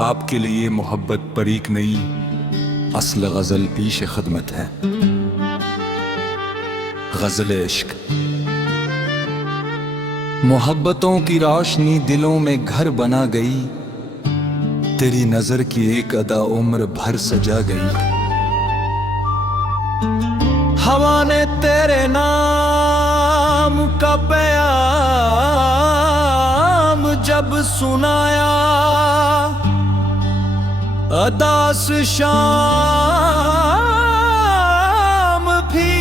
आपके लिए मोहब्बत परीक नहीं, असल गजल पीश खदमत है। गजल इश्क। मोहब्बतों की रोशनी दिलों में घर बना गई, तेरी नजर की एक अदा उम्र भर सजा गई। हवा ने तेरे नाम का पैगाम जब सुनाया, अदास शाम भी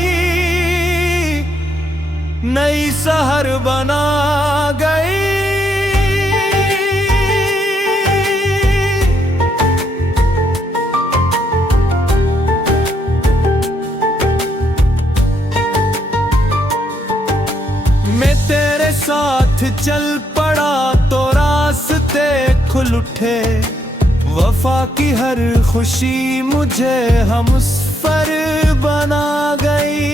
नई सहर बना गई। मैं तेरे साथ चल पड़ा तो रास्ते खुल उठे, वफा की हर खुशी मुझे हमसफर बना गई।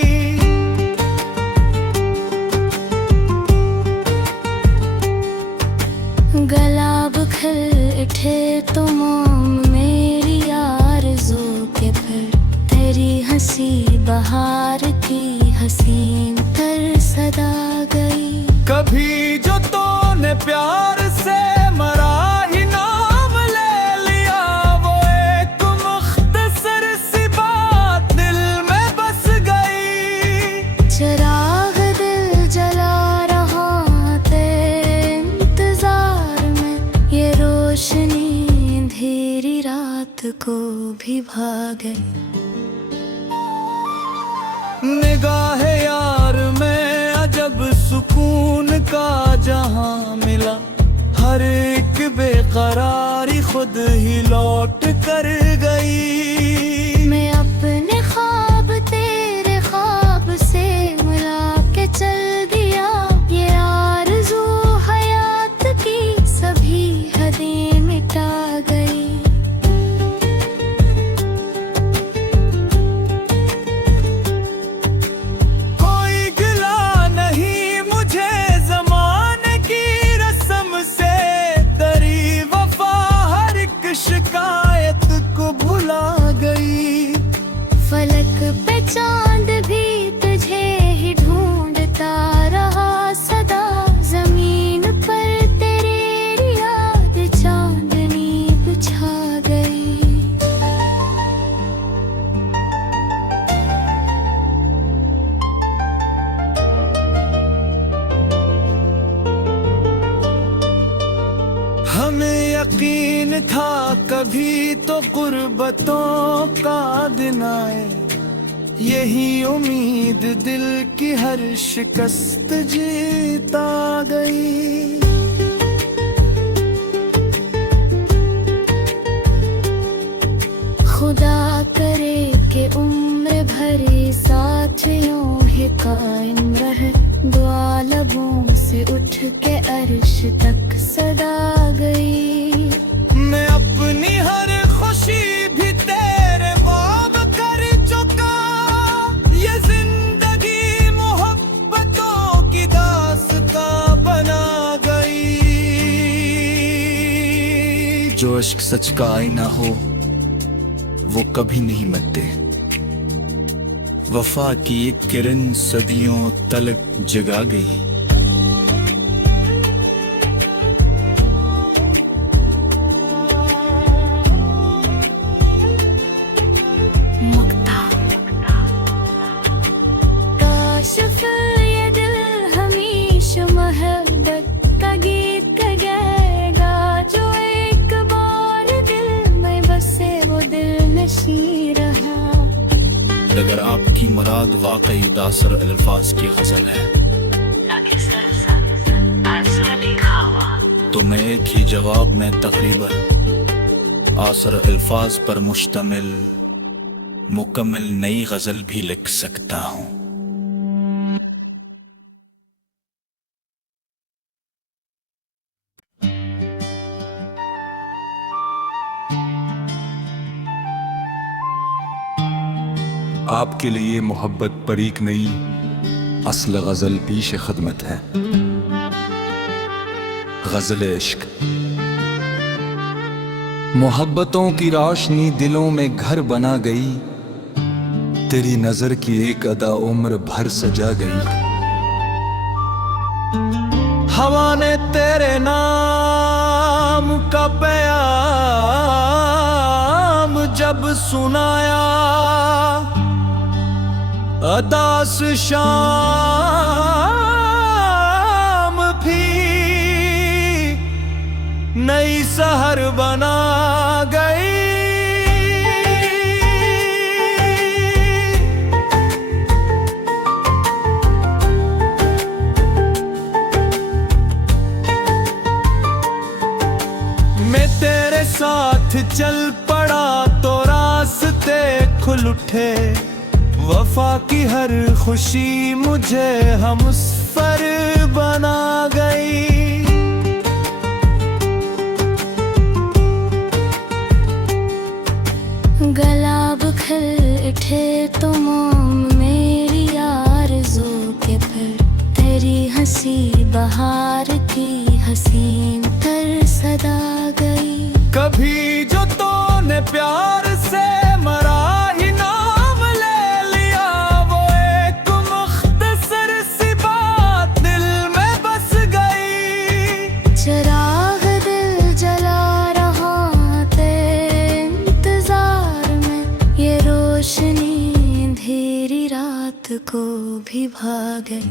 गुलाब खिल उठे तो मोम मेरी आरज़ू के, फिर तेरी हंसी बहार की हसीन तर सदा गई। कभी जो तूने प्यार से मरा ही नाम ले लिया, वो एक मुख्तसर सी बात दिल में बस गई। चिराग दिल जला रहा तेरे इंतजार में, ये रोशनी अंधेरी रात को भी भागे। निगाहे यार में अजब सुकून का जहां मिला, हर एक बेकरारी खुद ही लौट कर गई। मैं अपने ख्वाब तेरे ख्वाब से मिला के चल दिया, ये आरज़ू हयात की सभी हदें मिटा गई। कोई गिला नहीं मुझे ज़माने की रस्म से, तेरी वफा हर एक शिकायत को भुला गई। फलक पे चांद भी तुझे ही ढूंढता रहा सदा, जमीन पर तेरी याद चांदनी बिछा गई। हमें यकीन था कभी तो कुर्बतों का दिन आए, यही उम्मीद दिल की हर शिकस्त जीता गई। खुदा करे कि उम्र भरे साथ यूं ही कायम रहे, दुआ लबों से उठ के अर्श तक सदा गई। मैं अपनी हर खुशी भी तेरे ख्वाब कर चुका, ये जिंदगी मोहब्बतों की दास्तां बना गई। जो इश्क सच का आईना हो वो कभी नहीं मिटते, वफा की एक किरण सदियों तलक जगा गई। काश ये दिल हमेशा मोहब्बत का गीत गाएगा, जो एक बार दिल में बसे वो दिल नशी रहा। अगर आपकी मुराद वाकई उदासर अल्फाज की गजल है, तो मैं एक ही जवाब में तकरीबन आसर अल्फाज पर मुश्तमिल मुकम्मल नई गजल भी लिख सकता हूँ। आपके लिए मोहब्बत परीक नहीं, असल गजल पीश खदमत है। गजल इश्क। मोहब्बतों की रोशनी दिलों में घर बना गई, तेरी नजर की एक अदा उम्र भर सजा गई। हवा ने तेरे नाम का पैगाम जब सुनाया, अदास शाम भी नई सहर बना गई। मैं तेरे साथ चल पड़ा तो रास्ते खुल उठे, वफा की हर खुशी मुझे हमसफर बना गई। गुलाब खिल उठे तो मोम मेरी आरज़ू के, फिर तेरी हंसी बहार की हसीन तर सदा गई। कभी जो तूने प्यार से मरा ही नाम ले लिया, वो एक मुख्तसर सी बात दिल में बस गई। चिराग दिल जला रहा तेरे इंतजार में, ये रोशनी अंधेरी रात को भी भाग गई।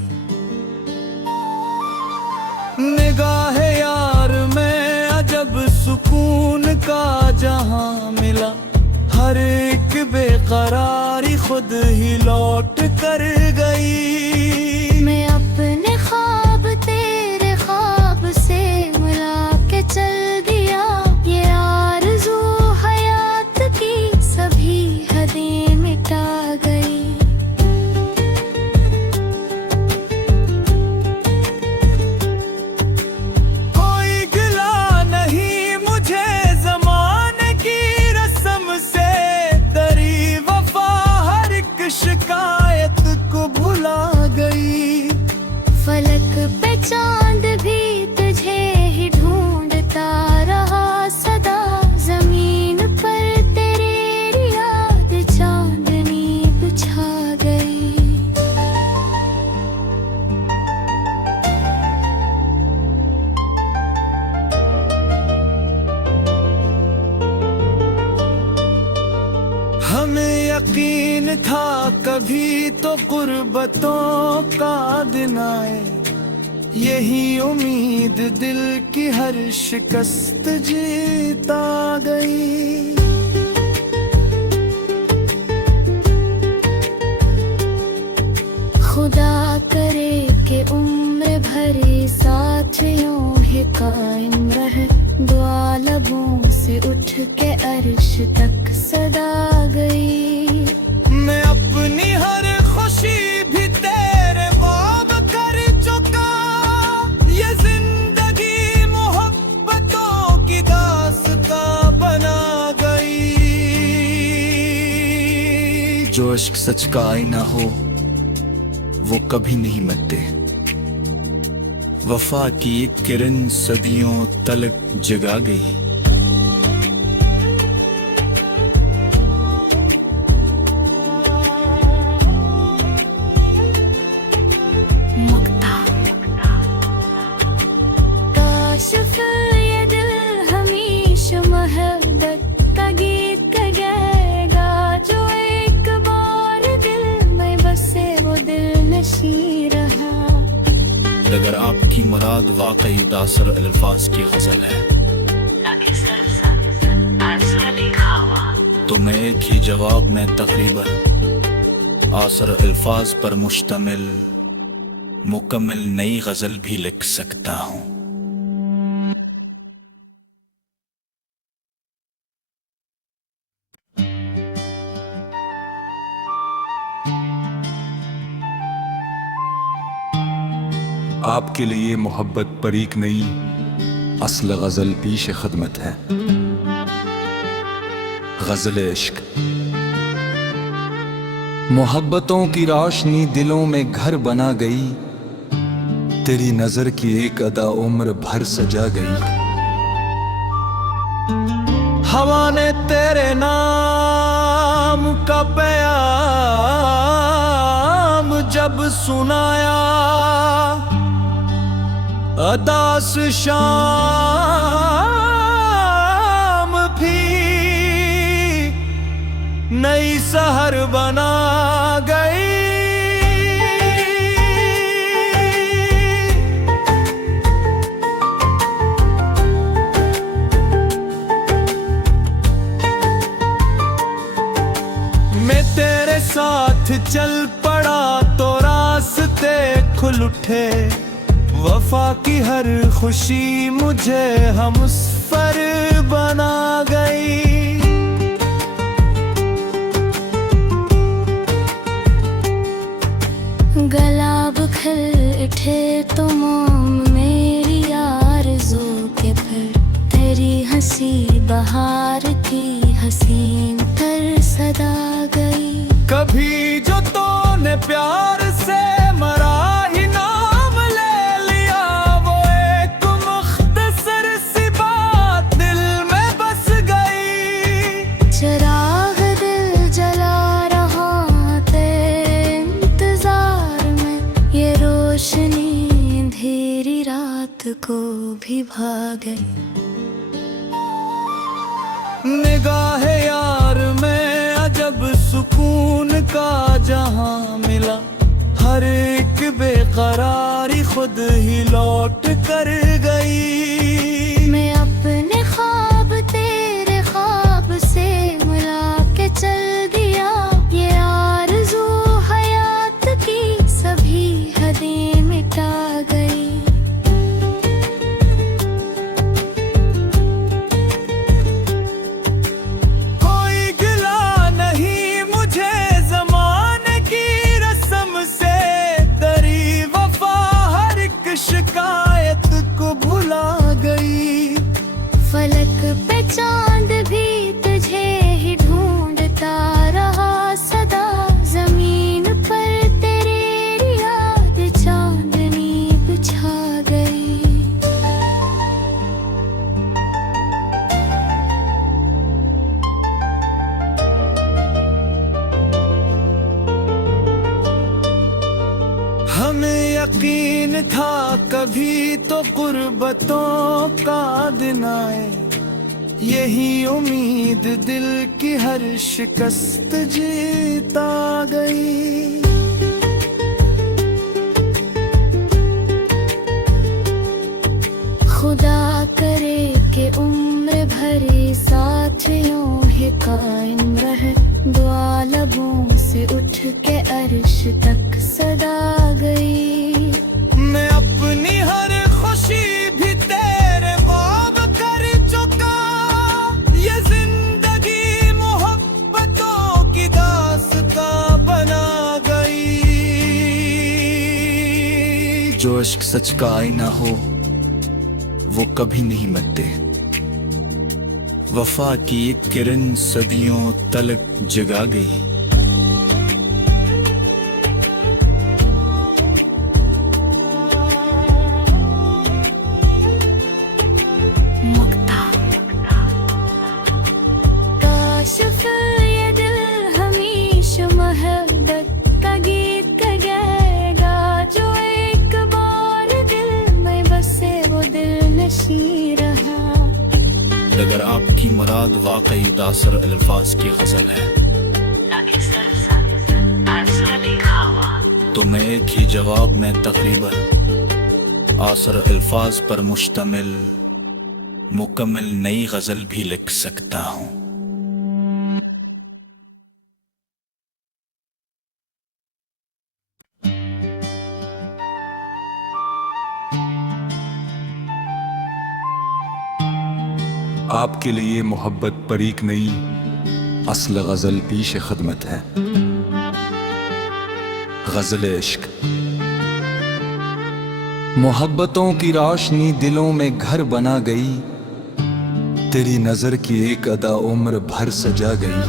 निगाह यार में अजब सुकून का जहां मिला, हर एक बेकरारी खुद ही लौट कर गई। मैं अपने ख्वाब तेरे ख्वाब से मिला के चल दिया, ये आरज़ू हयात की सभी हदें मिटा गई। कोई गिला नहीं मुझे ज़माने की रस्म से, तेरी वफा हर एक शिकायत को भुला गई। फलक पे चांद भी तुझे ही ढूंढता रहा सदा, जमीन पर तेरी याद चांदनी बिछा गई। हमें यकीन था कभी तो गुर्बतों का दिन आए, यही उम्मीद दिल की हर शिकस्त जीता गई। खुदा करे कि उम्र भरे साथ यूं ही कायम रहे, दुआ लबों से उठ के अर्श तक सदा गई। मैं अपनी हर खुशी भी तेरे ख्वाब कर चुका, ये जिंदगी मोहब्बतों की दास्तां बना गई। जो इश्क सच का आईना हो वो कभी नहीं मिटते, वफा की एक किरण सदियों तलक जगा गई। काश ये दिल हमेशा मोहब्बत का गीत गाएगा, जो एक बार दिल में बसे वो दिल नशी रहा। अगर आपकी मुराद वाकई दासर अल्फाज की गजल है, तो मैं एक ही जवाब में तकरीबन आसर अल्फाज पर मुश्तमिल मुकम्मल नई गजल भी लिख सकता हूँ। आपके लिए मोहब्बत परीक नहीं, असल गजल पीश खदमत है। गजल इश्क। मोहब्बतों की रोशनी दिलों में घर बना गई, तेरी नजर की एक अदा उम्र भर सजा गई। तेरे नाम का बयाम जब सुनाया, अदास शाम भी नई सहर बना गई। मैं तेरे साथ चल पड़ा तो रास्ते खुल उठे, वफा की हर खुशी मुझे हमसफर बना गई। गुलाब खिल उठे तो मोम मेरी आरज़ू के, फिर तेरी हंसी बहार की हसीन तर सदा गई। कभी जो तूने प्यार से मरा ही नाम ले लिया, वो एक मुख्तसर सी बात दिल में बस गई। चिराग दिल जला रहा तेरे इंतजार में, ये रोशनी अंधेरी रात को भी भाग गई। निगाह यार में अजब सुकून का जहां मिला, हर एक बेकरारी खुद ही लौट कर गई। मैं अपने ख्वाब तेरे ख्वाब से मिला के चल दिया, ये आरज़ू हयात की सभी हदें मिटा गई। शिकायत को भुला गई। फलक पे चांद भी तुझे ही ढूंढता रहा सदा, जमीन पर तेरी याद चांदनी बिछा गई। हमें यकीन था कभी तो कुर्बतों का दिन आए, यही उम्मीद दिल की हर शिकस्त जीता गई। खुदा करे कि उम्र भरी साथ यूं ही कायम रहे, दुआ लबों से उठ के अर्श तक सदा गई। मैं अपनी हर खुशी भी तेरे ख्वाब कर चुका, ये जिंदगी मोहब्बतों की दास्तां बना गई। जो इश्क सच का आईना हो वो कभी नहीं मिटते, वफा की एक किरण सदियों तलक जगा गई। ये दिल हमेशा मोहब्बत का गीत गाएगा, जो एक बार दिल में बसे वो दिल नशी रहा। अगर आपकी मुराद वाकई दासर अल्फाज की गजल है तो मैं एक ही जवाब में तकरीबन आसर अल्फाज पर मुश्तमिल मुकम्मल नई गजल भी लिख सकता हूँ। आपके लिए मोहब्बत परीक नहीं, असल गजल पीश खदमत है। गजल इश्क। मोहब्बतों की रोशनी दिलों में घर बना गई, तेरी नजर की एक अदा उम्र भर सजा गई।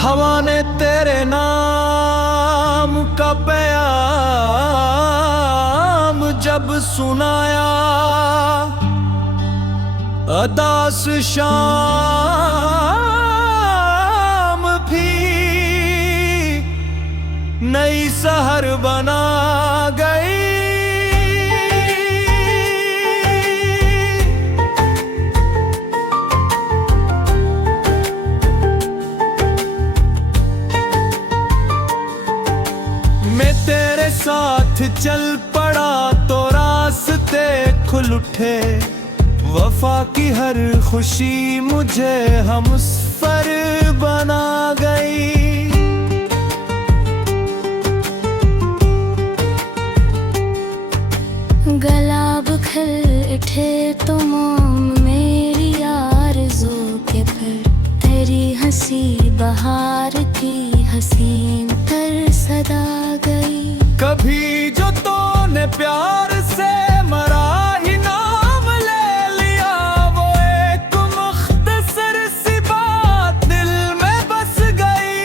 हवा ने तेरे नाम का बयाम जब सुनाया, अदास शाम भी नई सहर बना गई। मैं तेरे साथ चल पड़ा तो रास्ते खुल उठे, वफा की हर खुशी मुझे हमसफर बना गई। गलाब खिल उठे तो मोम मेरी आरज़ू के, फिर तेरी हंसी बहार की हसीन तर सदा गई। कभी जो तूने प्यार से मरा ही नाम ले लिया, वो एक मुख्तसर सी बात दिल में बस गई।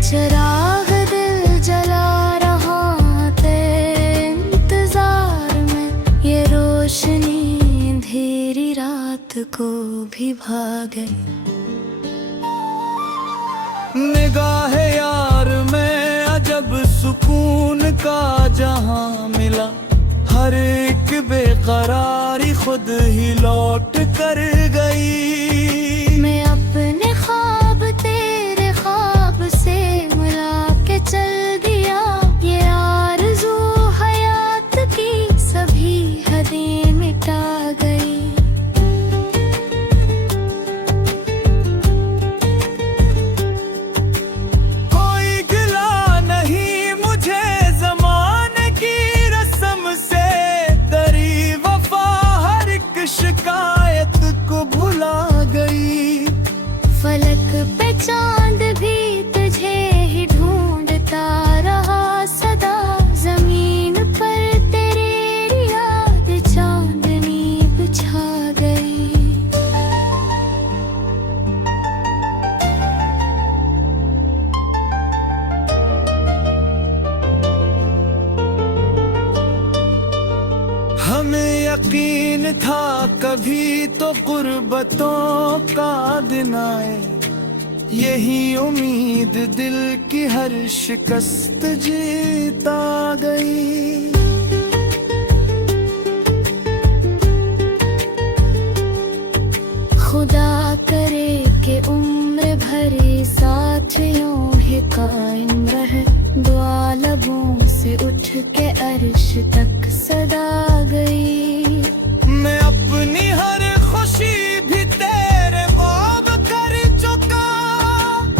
चिराग दिल जला रहा तेरे इंतजार में, ये रोशनी अंधेरी रात को भी भागे। निगाह यार में अजब सुकून का जहां मिला, हर एक बेकरारी खुद ही लौट कर गई। मैं अपने ख्वाब तेरे ख्वाब से मिला के चल दिया, ये आरज़ू हयात की सभी हदें मिटा गई। कोई गिला नहीं मुझे ज़माने की रस्म से, तेरी वफा हर एक शिकायत को भुला गई। फलक पे चांद भी तुझे ही ढूंढता रहा सदा, जमीन पर तेरी याद चांदनी बिछा गई। हमें यकीन था कभी तो कुर्बतों का दिन आए, यही उम्मीद दिल की हर शिकस्त जीता गई। खुदा करे कि उम्र भरी साथ यूं ही कायम रहे, दुआ लबों से उठ के अर्श तक सदा गई। मैं अपनी हर खुशी भी तेरे ख्वाब कर चुका,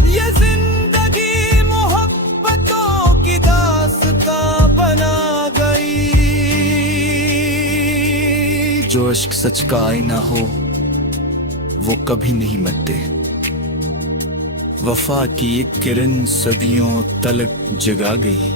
ये जिंदगी मोहब्बतों की दास्तां बना गई। जो इश्क सच का आईना हो वो कभी नहीं मिटते, वफा की एक किरण सदियों तलक जगा गई।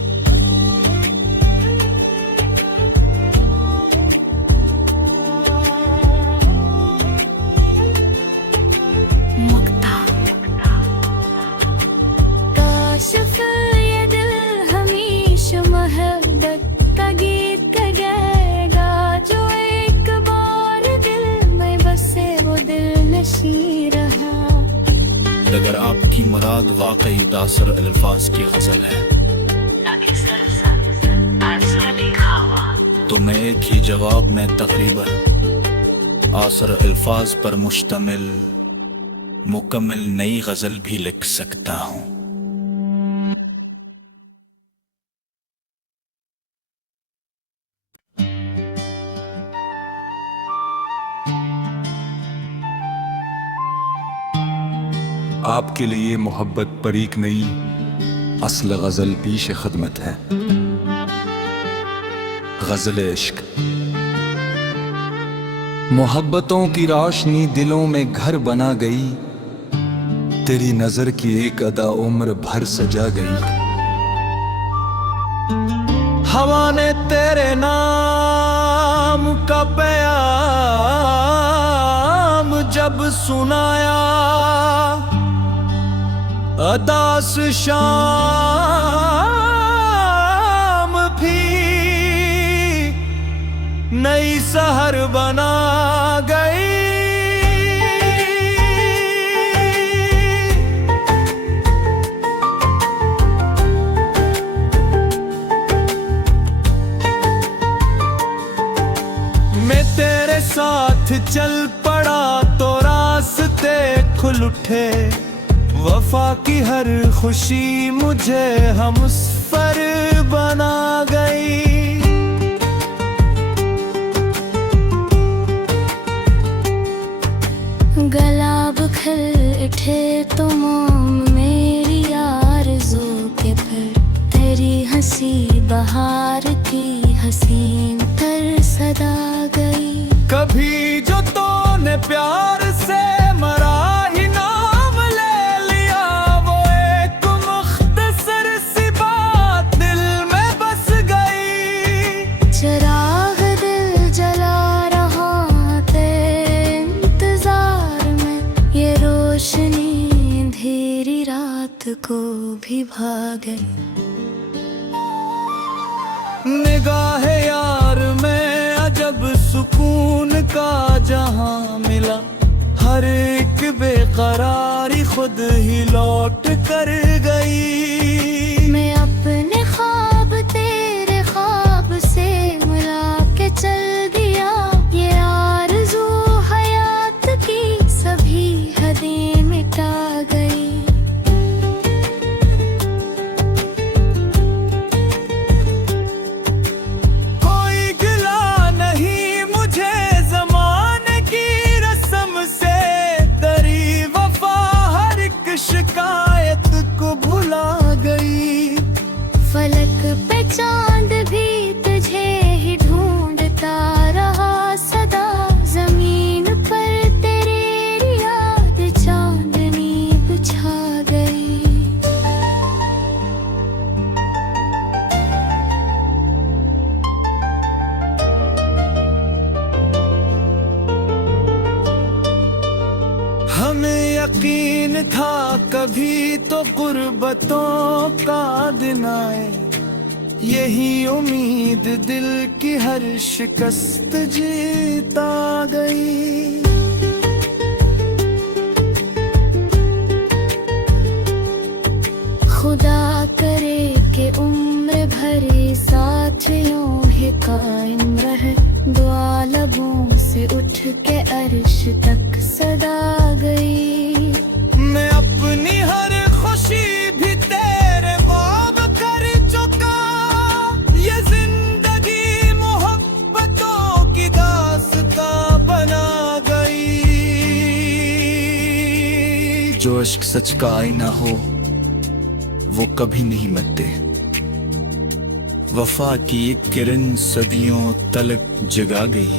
काशिफ ये दिल हमेशा मोहब्बत का गीत गाएगा, जो एक बार दिल में बसे वो दिल नशी रहा। अगर आपकी मुराद वाकई दासर अल्फाज की गजल है, तो मैं एक ही जवाब में तकरीबन आसर अल्फाज पर मुश्तमिल मुकम्मल नई गजल भी लिख सकता हूँ। आपके लिए मोहब्बत परीक नहीं, असल गजल पीश खदमत है। गजल इश्क। मोहब्बतों की रोशनी दिलों में घर बना गई, तेरी नजर की एक अदा उम्र भर सजा गई। हवा ने तेरे नाम का प्याम जब सुनाया, अदास शाम भी नई सहर बना गई। चल पड़ा तो रास्ते खुल उठे। वफा की हर खुशी मुझे हमसफर बना गई। गलाब खिल उठे तो मोम मेरी आरज़ू के, फिर तेरी हंसी बहार की हसीन तर सदा गई। कभी जो तूने प्यार से मरा ही नाम ले लिया, वो एक मुख्तसर सी बात दिल में बस गई। चिराग दिल जला रहा तेरे इंतजार में, ये रोशनी अंधेरी रात को भी भागे। निगाह यार में अजब सुकून का जहां मिला। हर एक बेकरारी खुद ही लौट कर गई। मैं अपने ख्वाब तेरे ख्वाब से मिला के चल दिया। ये आरज़ू हयात की सभी हदें मिटा गई। शिकायत को भुला गई। फलक पे चांद भी तुझे ही ढूंढता रहा सदा। जमीन पर तेरी याद चांदनी बिछा गई। हमें यकीन था कभी तो कुर्बतों का दिन आए। यही उम्मीद दिल की हर शिकस्त जीता गई। खुदा करे कि उम्र भरी साथ यूं ही कायम रहे। दुआ लबों से उठ के अर्श तक सदा गई। मैं अपनी हर खुशी भी तेरे ख्वाब कर चुका। ये जिंदगी मोहब्बतों की दास्तां बना गई। जो इश्क सच का आईना हो वो कभी नहीं मिटते। वफा की एक किरण सदियों तलक जगा गई।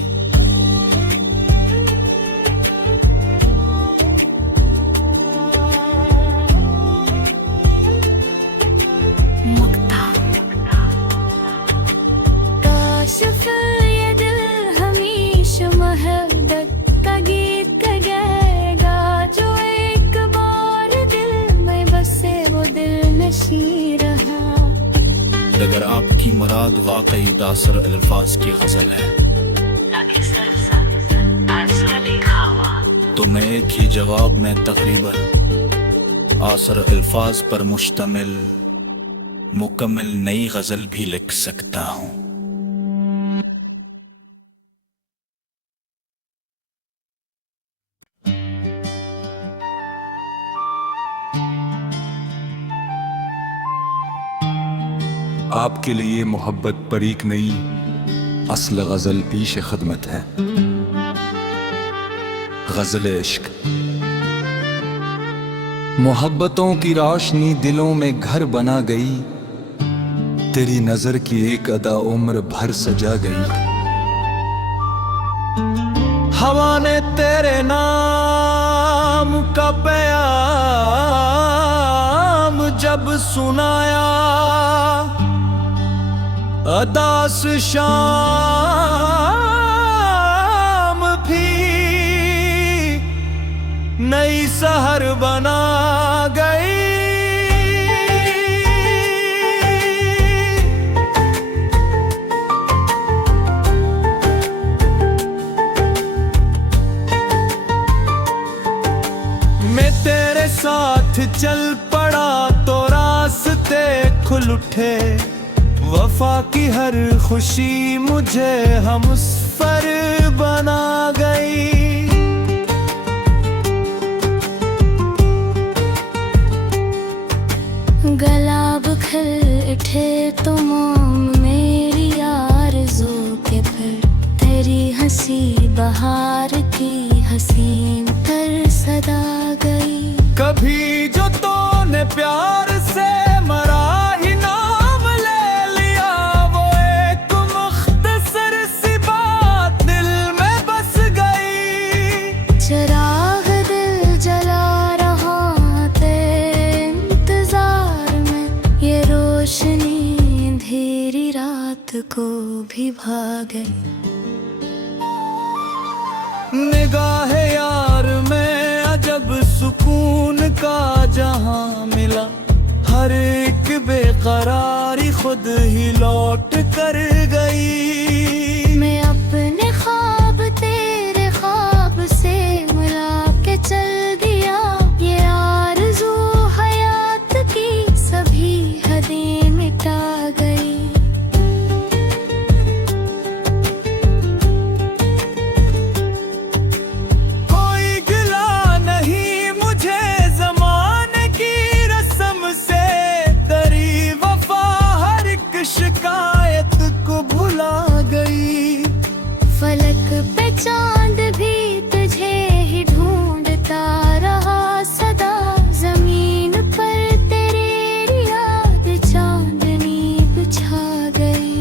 काश ये दिल हमेशा मोहब्बत का गीत गाएगा। जो एक बार दिल में बसे वो दिल नशी रहा। अगर आपकी मुराद वाकई दासर अल्फाज की गजल है तो मैं एक ही जवाब में तकरीबन आसर अल्फाज पर मुश्तमिल मुकम्मल नई गजल भी लिख सकता हूँ। आपके लिए मोहब्बत परीक नहीं, असल गजल पीश खदमत है। गजल इश्क। मोहब्बतों की रोशनी दिलों में घर बना गई। तेरी नजर की एक अदा उम्र भर सजा गई। हवा ने तेरे नाम का बयाम जब सुनाया। अदास शाम भी नई सहर बना गई। मैं तेरे साथ चल पड़ा तो रास्ते खुल उठे। वफा की हर खुशी मुझे हमसफर बना गई। गला बखल उठे तो मोम मेरी आरज़ू के, फिर तेरी हंसी बहार की हसीन तर सदा गई। कभी जो तूने प्यार से मरा ही नाम ले लिया, वो एक मुख्तसर सी बात दिल में बस गई। चिराग दिल जला रहा तेरे इंतजार में, ये रोशनी अंधेरी रात को भी भागे। निगाह यार में अजब सुकून का जहां मिला, हर एक बेकरारी खुद ही लौट कर गई। मैं अपने ख्वाब तेरे ख्वाब से मिला के चल दिया, ये आरज़ू हयात की सभी हदें मिटा गई। शिकायत को भुला गई। फलक पे चांद भी तुझे ही ढूंढता रहा सदा, जमीन पर तेरी याद चांदनी बिछा गई।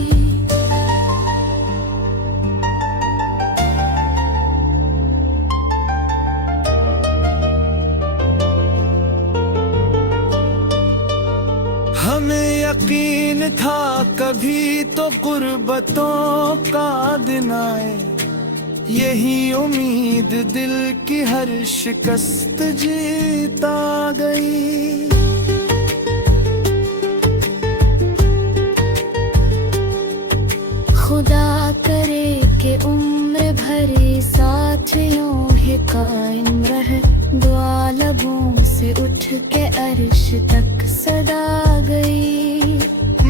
हमें यकीन था कभी तो कुर्बतों का दिन आए, यही उम्मीद दिल की हर शिकस्त जीता गई। खुदा करे कि उम्र भरी साथ यूं ही कायम रहे, दुआ लबों से उठ के अर्श तक सदा गई।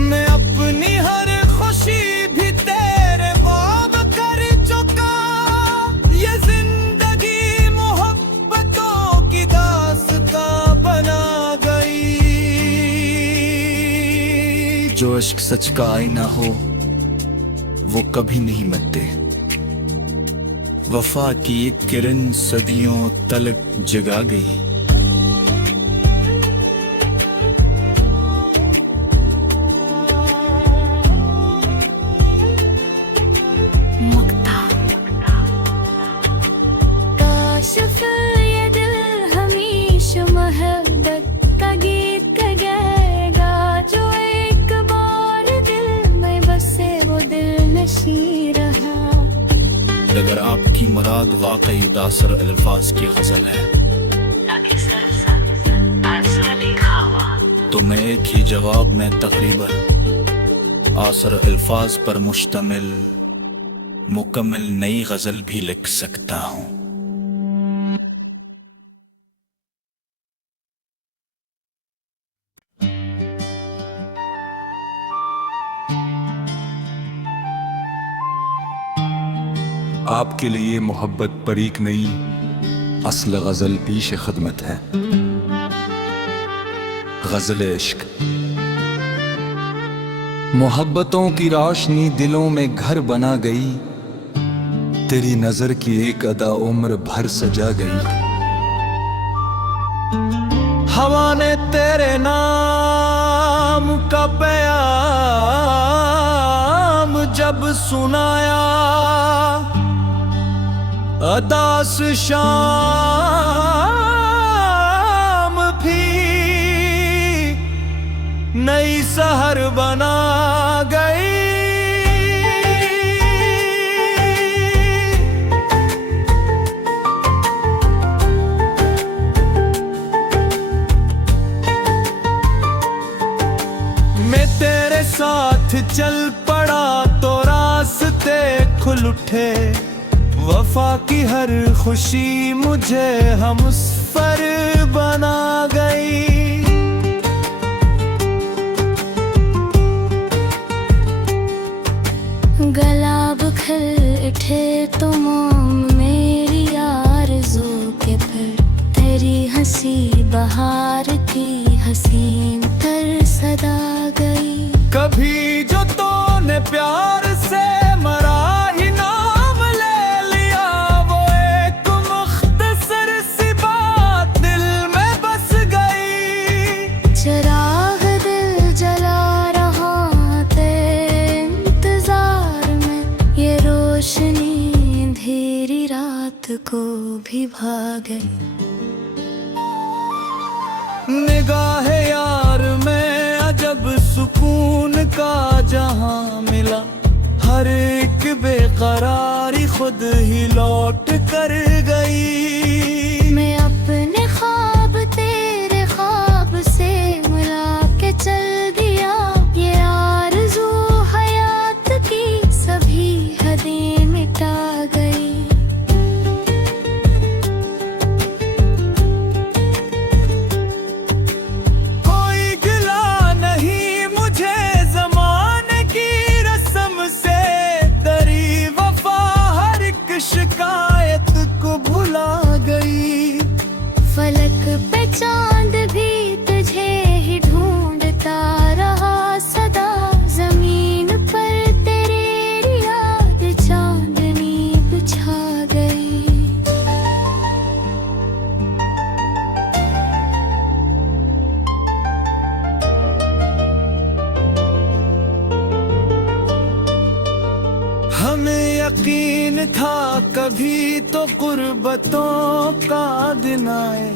मैं अपनी हर खुशी भी तेरे ख्वाब कर चुका, ये जिंदगी मोहब्बतों की दास्तां बना गई। जो इश्क सच का आईना हो वो कभी नहीं मिटते, वफा की एक किरण सदियों तलक जगा गई। ये दिल हमेशा मोहब्बत का गीत गाएगा, जो एक बार दिल में बसे वो दिल नशी रहा। अगर आपकी मुराद वाकई उदासर अल्फाज की गजल है, तो मैं एक ही जवाब में तकरीबन आसर अल्फाज पर मुश्तमिल मुकम्मल नई गजल भी लिख सकता हूँ। आपके लिए मोहब्बत परीक नहीं, असल गजल पीश खदमत है। गजल इश्क। मोहब्बतों की रोशनी दिलों में घर बना गई, तेरी नजर की एक अदा उम्र भर सजा गई। हवा ने तेरे नाम का पैगाम जब सुनाया, अदास शाम भी नई सहर बना गई। मैं तेरे साथ चल पड़ा तो रास्ते खुल उठे, वफा की हर खुशी मुझे हमसफर बना गई। उठे तो मोम मेरी आरज़ू के फिर तेरी हंसी बहार की हसीन तर सदा गई। कभी जो तूने प्यार से मरा ही नाम ले लिया, वो एक मुख्तसर सी बात दिल में बस गई। चिराग दिल जला रहा तेरे इंतजार में, ये रोशनी अंधेरी रात को भी भागे। निगाह यार में अजब सुकून का जहां मिला, हर एक बेकरारी खुद ही लौट कर गई। मैं अपने ख्वाब तेरे ख्वाब से मिला के चल दिया, ये आरज़ू हयात की सभी हदें मिटा गई। कोई गिला नहीं मुझे ज़माने की रस्म से, तेरी वफा हर एक शिकायत को भुला गई। फलक पे चांद भी तुझे ही ढूंढता रहा सदा, जमीन पर तेरे याद चांदनी बिछा गई। हमें यकीन था कभी तो कुर्बतों का दिन आए,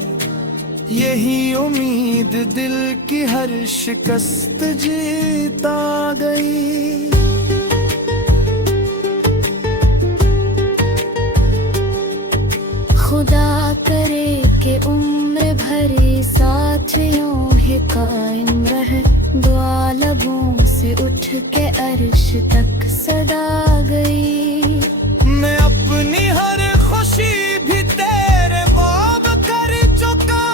यही उम्मीद दिल की हर शिकस्त जीता गई। खुदा करे कि उम्र भरी साथ यूं ही कायम रहे, दुआ लबों से उठ के अर्श तक सदा गई। मैं अपनी हर खुशी भी तेरे ख्वाब कर चुका,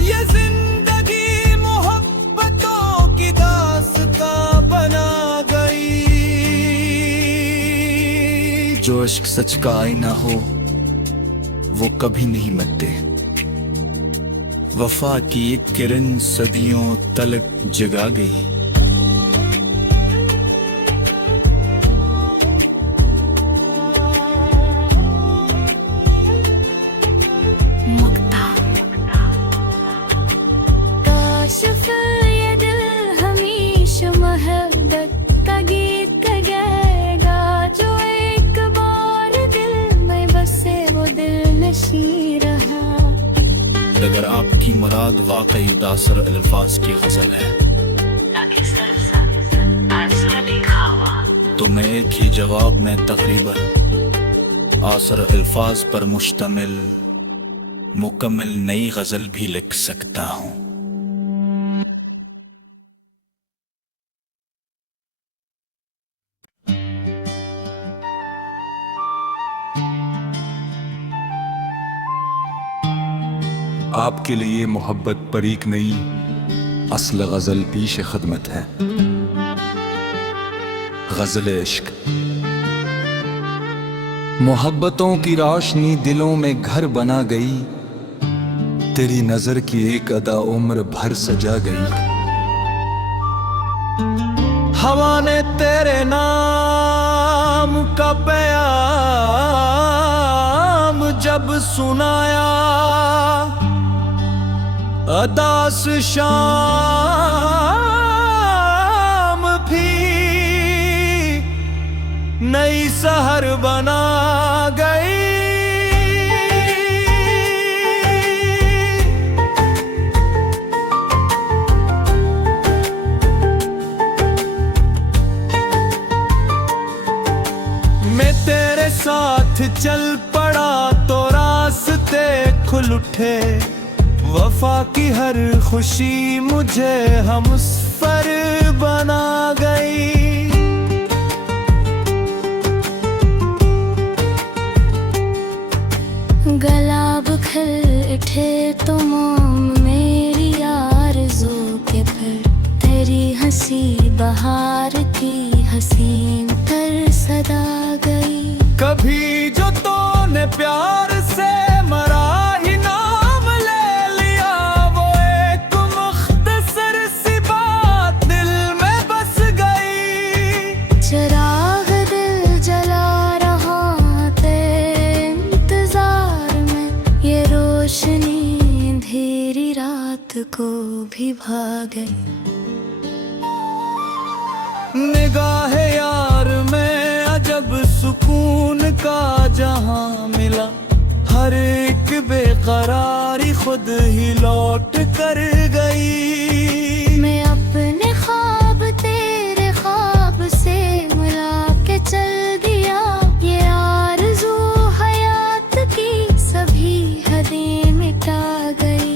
ये जिंदगी मोहब्बतों की दास्तां बना गई। जो इश्क सच का आईना हो वो कभी नहीं मिटते, वफा की एक किरण सदियों तलक जगा गई। काश फिर ये दिल हमेशा मोहब्बत का गीत गाएगा, जो एक बार दिल में बसे वो दिल नशी रहा। अगर आपकी मुराद वाकई दासर अल्फाज की गजल है, तो मैं एक ही जवाब में तकरीबन आसर अल्फाज पर मुश्तमिल मुकम्मल नई गजल भी लिख सकता हूँ। आपके लिए मोहब्बत परीक नहीं, असल गजल पीश खदमत है। गजल इश्क। मोहब्बतों की रोशनी दिलों में घर बना गई, तेरी नजर की एक अदा उम्र भर सजा गई। हवा ने तेरे नाम का प्याम जब सुनाया, अदास शाम भी नई सहर बना गई। मैं तेरे साथ चल पड़ा तो रास्ते खुल उठे, वफा की हर खुशी मुझे हमसफर बना गई। गलाब खिल उठे तो मोम मेरी आरज़ू के फिर तेरी हंसी बहार की हसीन तर सदा गई। कभी जो तूने प्यार से मरा ही नाम ले लिया, वो एक मुख्तसर सी बात दिल में बस गई। चिराग दिल जला रहा तेरे इंतजार में, ये रोशनी अंधेरी रात को भी भाग गई। निगाह यार में अजब सुकून का जहां मिला, हर एक बेकरारी खुद ही लौट कर गई। मैं अपने ख्वाब तेरे ख्वाब से मिला के चल दिया, ये आरज़ू हयात की सभी हदें मिटा गई।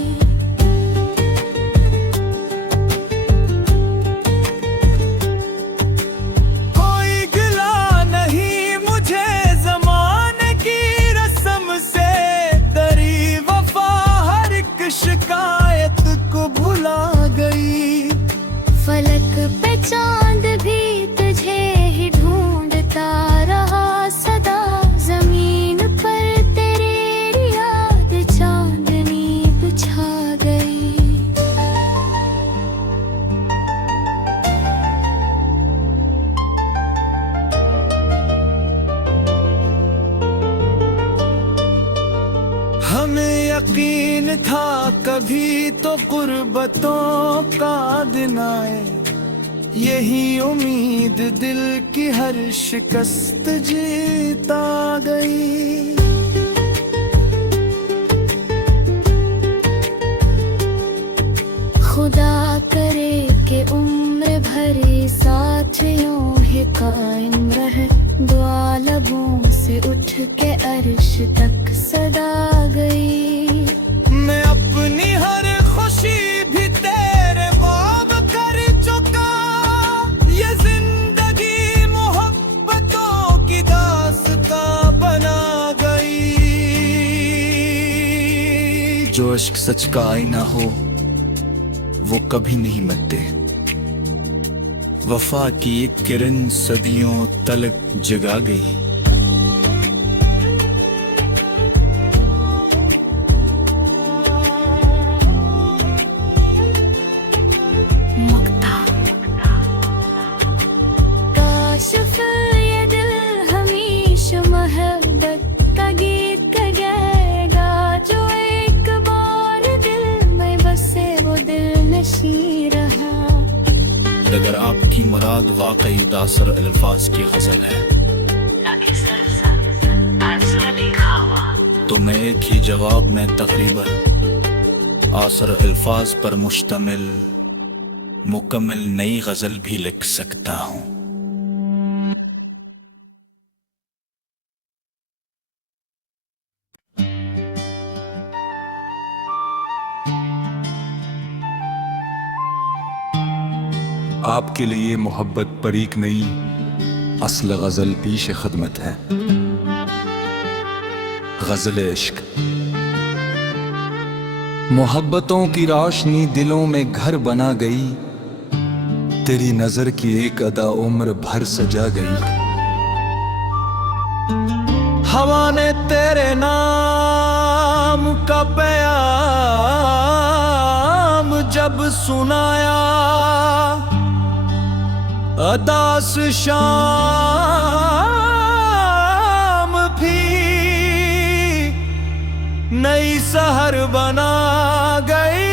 शिकायत को भुला गई। फलक पे चांद भी तुझे ही ढूंढता रहा सदा, जमीन पर तेरी याद चांदनी बिछा गई। हमें यकीन था कभी तो कुर्बतों का दिन आए, यही उम्मीद दिल की हर शिकस्त जीता गई। खुदा करे कि उम्र भरी साथ यूं ही कायम रहे, दुआ लबों से उठ के अर्श तक सदा गई। मैं अपनी हर खुशी भी तेरे ख्वाब कर चुका, ये जिंदगी मोहब्बतों की दास्तां बना गई। जो इश्क सच का आईना हो वो कभी नहीं मिटते, वफा की एक किरण सदियों तलक जगा गई। काश फिर ये दिल हमेशा मोहब्बत का गीत गाएगा, जो एक बार दिल में बसे वो दिल नशी रहा। अगर आपकी मुराद वाकई दासर अल्फाज की गजल है, तो मैं एक ही जवाब में तकरीबन आसर अल्फाज पर मुश्तमिल मुकम्मल नई गजल भी लिख सकता हूँ। आपके लिए मोहब्बत परीक नहीं, असल गजल पीश खदमत है। गजल इश्क। मोहब्बतों की रोशनी दिलों में घर बना गई, तेरी नजर की एक अदा उम्र भर सजा गई। हवा ने तेरे नाम का बयाम जब सुनाया, अदास शाम भी नई सहर बना गई।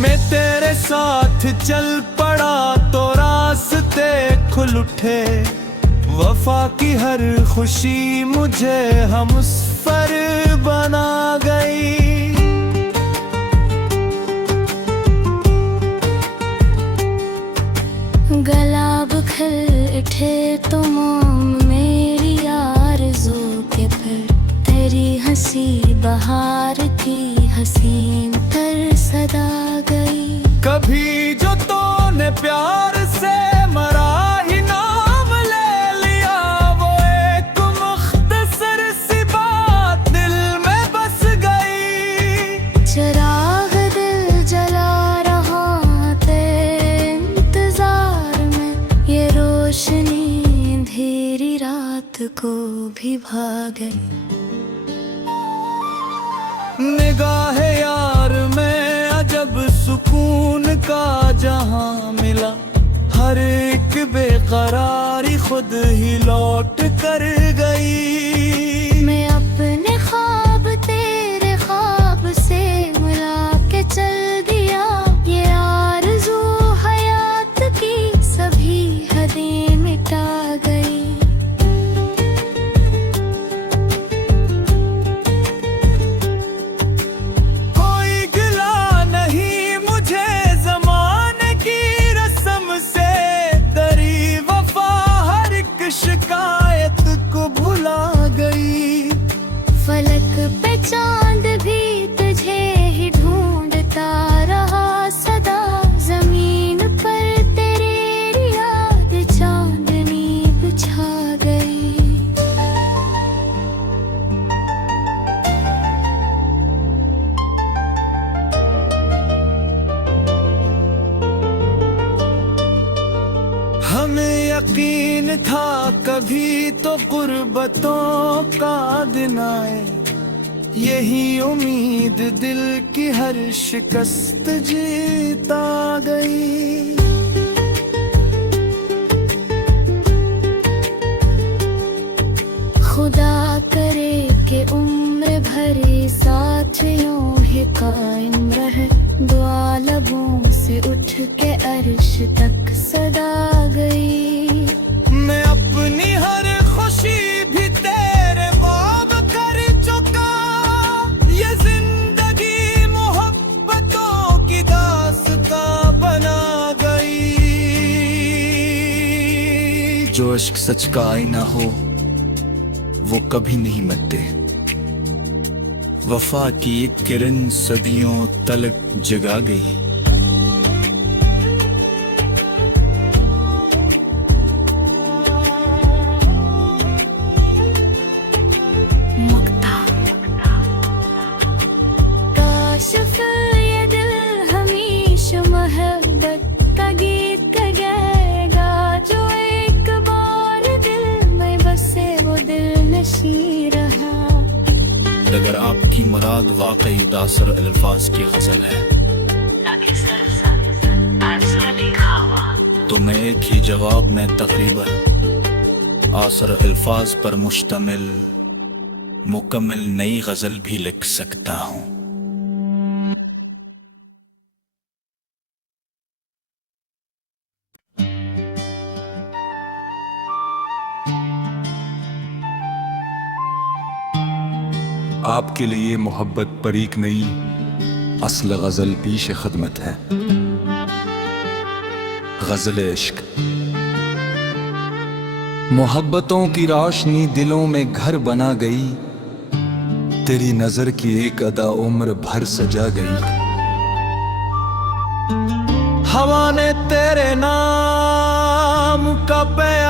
मैं तेरे साथ चल पड़ा तो रास्ते खुल उठे, वफा की हर खुशी मुझे हमसफर बना गई। गुलाब खिल उठे तो मोम मेरी आरज़ू के, फिर तेरी हंसी बहार की हसीन तर सदा गई। कभी जो तूने प्यार से मरा ही नाम ले लिया, वो एक मुख्तसर सी बात दिल में बस रात को भी भा गई। निगाह यार में अजब सुकून का जहां मिला, हर एक बेकरारी खुद ही लौट कर गई। मैं अपने ख्वाब तेरे ख्वाब से मिला के चल दिया, ये आरज़ू हयात की सभी हदें मिटा गई। कोई गिला नहीं मुझे ज़माने की रस्म से, तेरी वफा हर एक शिकायत को भुला गई। फलक पे चांद भी तुझे ही ढूंढता रहा सदा, जमीन पर तेरी याद चांदनी बिछा गई। हमें यकीन था कभी तो कुर्बतों का दिन आए, यही उम्मीद दिल की हर शिकस्त जीता गई। खुदा करे कि उम्र भरे साथ यूं ही कायम रहे, दुआ लबों से उठ के अर्श तक सदा गई। मैं अपनी हर खुशी भी तेरे ख्वाब कर चुका, ये जिंदगी मोहब्बतों की दास्तां बना गई। जो इश्क सच का आईना हो वो कभी नहीं मिटते, वफा की एक किरण सदियों तलक जगा गई। काश ये दिल हमेशा मोहब्बत का गीत गाएगा, जो एक बार दिल में बसे वो दिल नशी रहा। अगर आपकी मुराद वाकई दासर अल्फाज की गजल है, तो मैं एक ही जवाब में तकरीबन आसर अल्फाज पर मुश्तमिल मुकम्मल नई गजल भी लिख सकता हूँ। आपके लिए मोहब्बत परीक नहीं, असल गजल पीश खदमत है। गजल इश्क। मोहब्बतों की रोशनी दिलों में घर बना गई, तेरी नजर की एक अदा उम्र भर सजा गई। हवा ने तेरे नाम का बयाम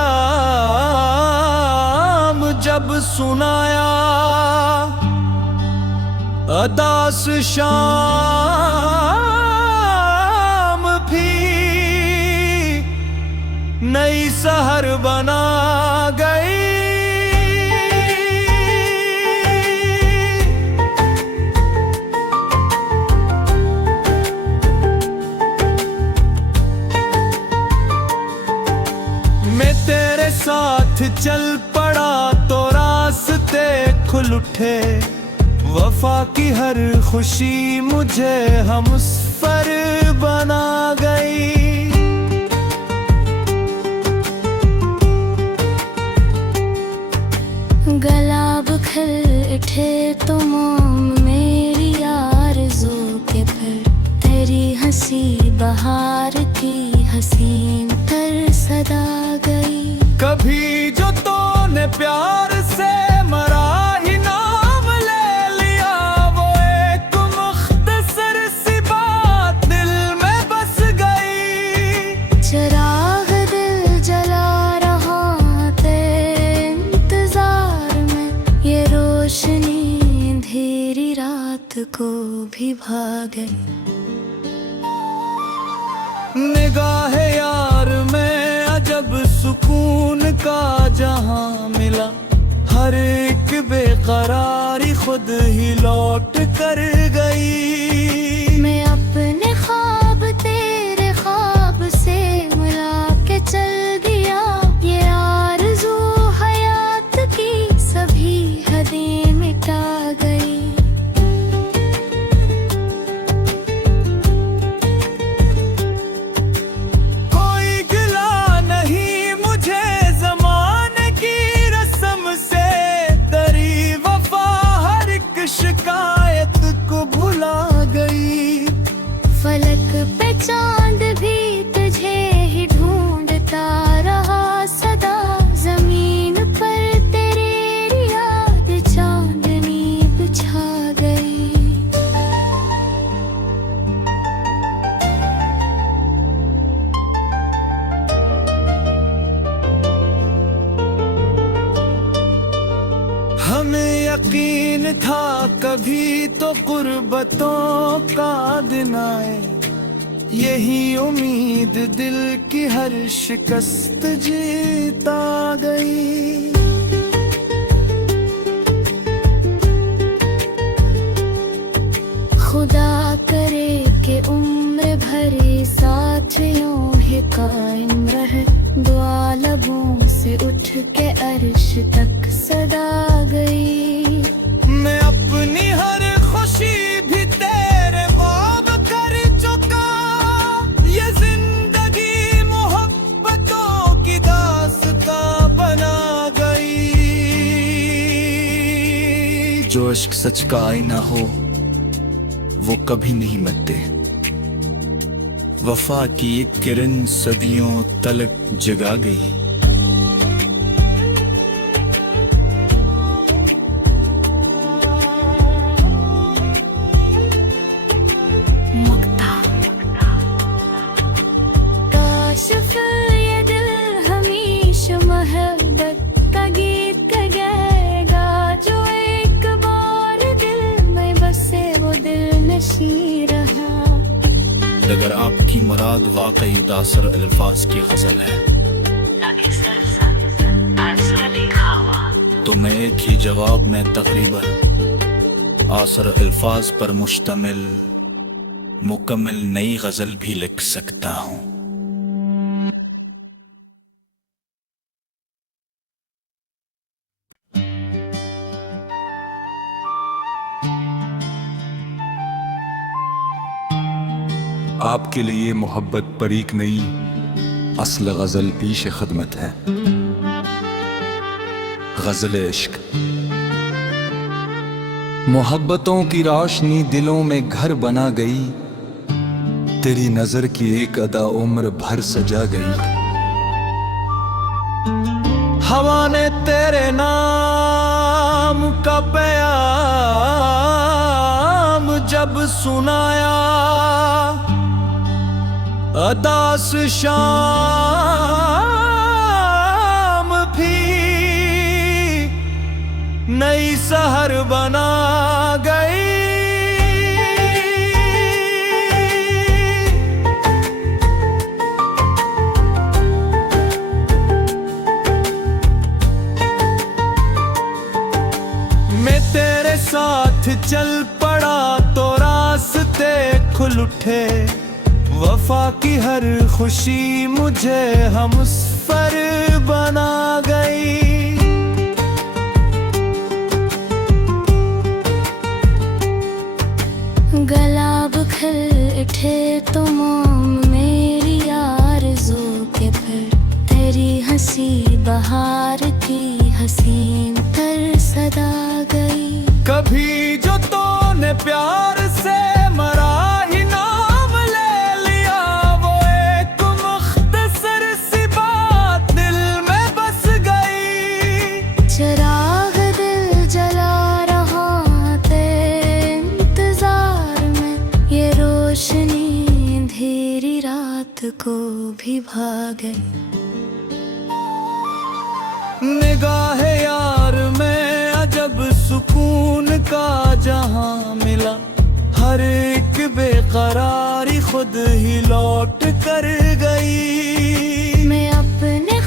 जब सुनाया, अदास शाम भी नई सहर बना गई। मैं तेरे साथ चल पड़ा तो रास्ते खुल उठे, वफा की हर खुशी मुझे हमसफर बना गई। गलाब खिल उठे तो मोम मेरी आरज़ू के, फिर तेरी हंसी बहार की हसीन तर सदा गई। कभी जो तूने प्यार से मरा ही नाम ले लिया, वो एक मुख्तसर सी बात दिल में बस गई। चिराग दिल जला रहा तेरे इंतजार में, ये रोशनी अंधेरी रात को भी भा गई। निगाह यार में अजब अजब सुकून का जहां मिला, हर एक बेकरारी खुद ही लौट कर गई। मैं अपने ख्वाब तेरे ख्वाब से मिला के चल दिया, ये आरज़ू हयात की सभी हदें मिटा गई। कोई गिला नहीं मुझे ज़माने की रस्म से, तेरी वफा हर एक शिकायत को भुला गई। फलक पे चांद भी तुझे ही ढूंढता रहा सदा, जमीन पर तेरी याद चांदनी बिछा गई। हमें यकीन था कभी तो कुर्बतों का दिन आए, यही उम्मीद दिल की हर शिकस्त जीता गई। खुदा करे कि उम्र भरी साथ यूं ही कायम रहे, दुआ लबों से उठ के अर्श तक सदा गई। मैं अपनी हर खुशी भी तेरे ख्वाब कर चुका, ये जिंदगी मोहब्बतों की दास्तां बना गई। जो इश्क सच का आईना हो वो कभी नहीं मिटते, वफा की एक किरण सदियों तलक जगा गई। काश फिर ये दिल हमेशा मोहब्बत का गीत गाएगा, जो एक बार दिल में बसे वो दिल नशी रहा। अगर आपकी मुराद वाकई दासर अल्फाज की गजल है, तो मैं एक ही जवाब में तकरीबन आसर अल्फाज पर मुश्तमिल मुकम्मल नई गजल भी लिख सकता हूँ। आपके लिए मोहब्बत परीक नहीं, असल गजल पीश खिदमत है। गजल इश्क। मोहब्बतों की रोशनी दिलों में घर बना गई, तेरी नजर की एक अदा उम्र भर सजा गई। हवा ने तेरे नाम का प्याम जब सुनाया, अदास शाम भी नई सहर बना गई। मैं तेरे साथ चल पड़ा तो रास्ते खुल उठे, वफा की हर खुशी मुझे हमसफर बना गई। गुलाब खिल उठे तो मोम मेरी आरज़ू के, फिर तेरी हंसी बहार की हसीन तर सदा गई। कभी जो तूने प्यार से मरा ही नाम ले लिया, वो एक मुख्तसर सी बात दिल में बस गई। चिराग दिल जला रहा तेरे इंतजार में, ये रोशनी अंधेरी रात को भी भागे। निगाह यार में अजब सुकून का जहां मिला, हर एक बेकरारी खुद ही लौट कर गई। मैं अपने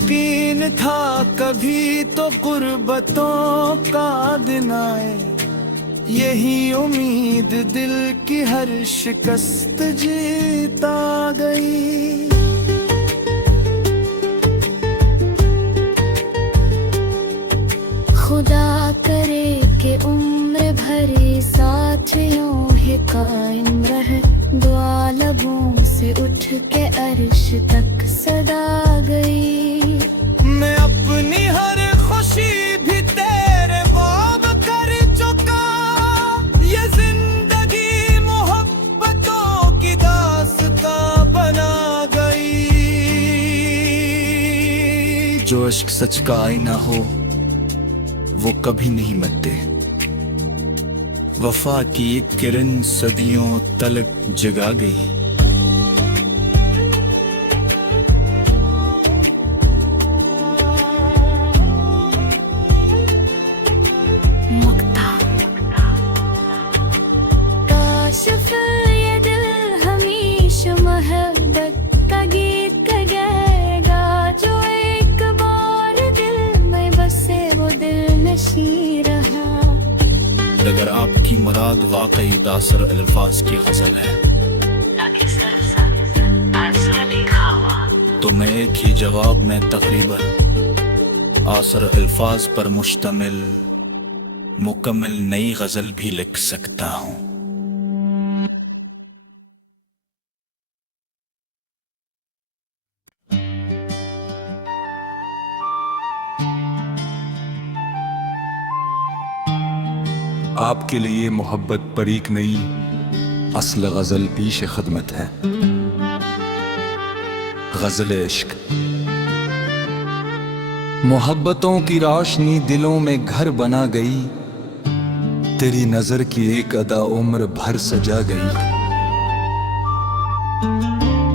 यकीन था कभी तो गुर्बतों का दिन आए, यही उम्मीद दिल की हर शिकस्त जीता गई। खुदा करे कि उम्र भरी साथ यूं ही कायम रहे, दुआ लबों से उठ के अर्श तक सदा गई। मैं अपनी हर खुशी भी तेरे ख्वाब कर चुका, ये जिंदगी मोहब्बतों की दास्तां बना गई। जो इश्क सच का आईना हो वो कभी नहीं मिटते, वफा की एक किरण सदियों तलक जगा गई। काश ये दिल हमेशा मोहब्बत का गीत गाएगा, जो एक बार दिल में बसे वो दिल नशी रहा। अगर आपकी मुराद वाकई दासर अल्फाज की गजल है तो मैं एक ही जवाब में तकरीबन आसर अल्फाज पर मुश्तमिल मुकम्मल नई गजल भी लिख सकता हूँ। आपके लिए मोहब्बत परीक नई असल गजल पीश खदमत है। गजल इश्क। मोहब्बतों की रोशनी दिलों में घर बना गई, तेरी नजर की एक अदा उम्र भर सजा गई।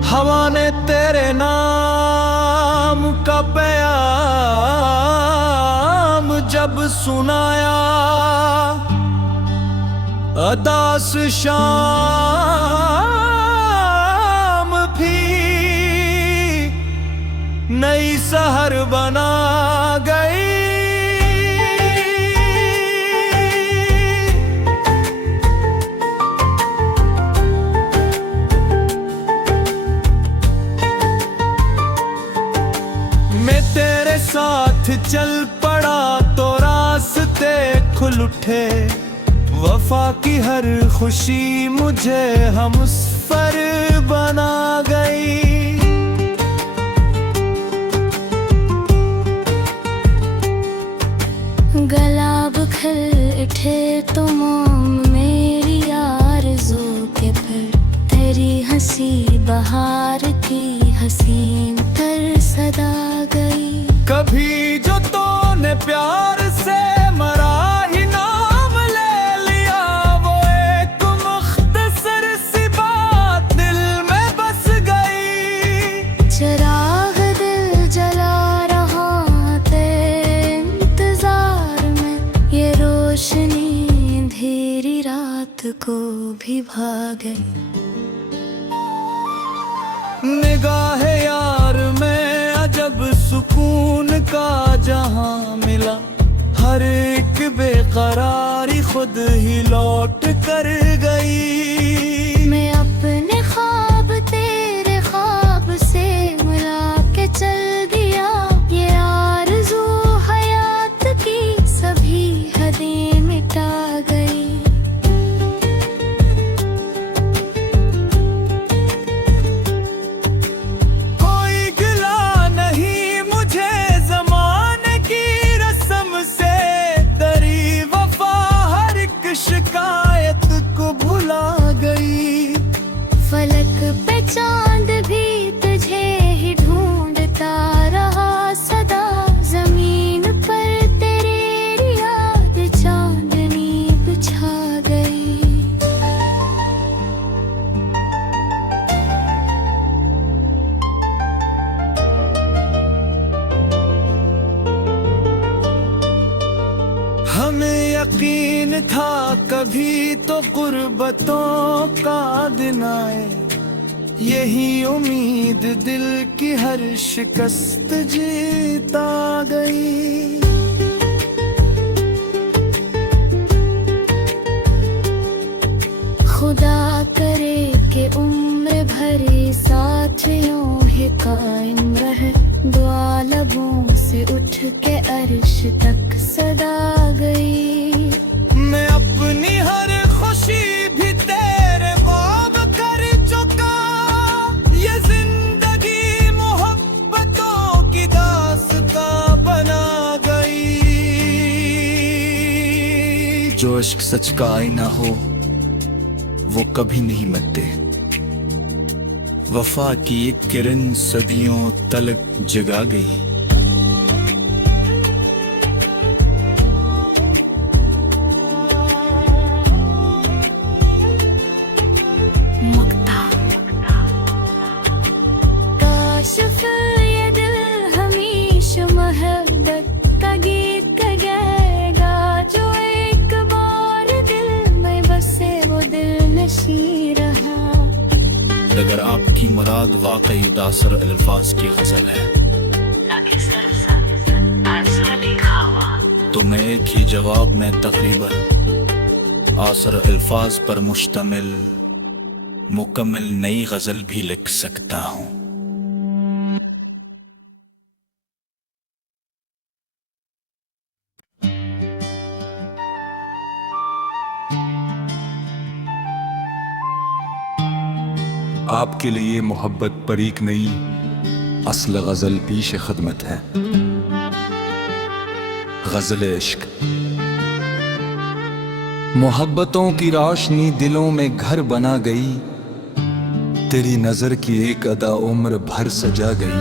हवा ने तेरे नाम का पैगाम जब सुनाया, अदास शाम भी नई सहर बना गई। मैं तेरे साथ चल पड़ा तो रास्ते खुल उठे, वफा की हर खुशी मुझे हमसफर बना गई। गुलाब खिल उठे तो मोम मेरी आरज़ू के, फिर तेरी हंसी बहार की हसीन तर सदा गई। कभी जो तूने प्यार से मरा ही नाम ले लिया, वो एक मुख्तसर सी बात दिल में बस गई। चिराग दिल जला रहा तेरे इंतजार में, ये रोशनी अंधेरी रात को भी भागे। निगाह यार में अजब सुकून का जहां मिला, हर एक बेकरारी खुद ही लौट कर गई। मैं अपने ख्वाब तेरे ख्वाब से मिला के चल दिया, ये आरज़ू हयात की सभी हदें मिटा गई। कोई गिला नहीं मुझे ज़माने की रस्म से, तेरी वफा हर एक शिकायत को भुला गई। फलक पे चांद भी तुझे ही ढूंढता रहा सदा, जमीन पर तेरे याद चांदनी बिछा गई। हमें यकीन था कभी तो गुर्बतों का दिन आए, यही उम्मीद दिल की हर शिकस्त जीता गई। खुदा करे कि उम्र भरी साथ यूं ही कायम रहे, दुआ लबों से उठ के अर्श तक सदा गई। मैं अपनी हर खुशी भी तेरे ख्वाब कर चुका, ये जिंदगी मोहब्बतों की दास्तां बना गई। जो इश्क सच का आईना हो वो कभी नहीं मिटते, वफा की एक किरण सदियों तलक जगा गई। काश ये दिल हमेशा मोहब्बत का गीत गाएगा, जो एक बार दिल में बसे वो दिल नशी रहा। अगर आपकी मुराद वाकई दासर अल्फाज की गजल है तो मैं एक ही जवाब में तकरीबन आसर अल्फाज पर मुश्तमिल मुकम्मल नई गजल भी लिख सकता हूँ। आपके लिए मोहब्बत परीक नहीं, असल गजल पीश खदमत है। गजल इश्क। मोहब्बतों की रोशनी दिलों में घर बना गई, तेरी नजर की एक अदा उम्र भर सजा गई।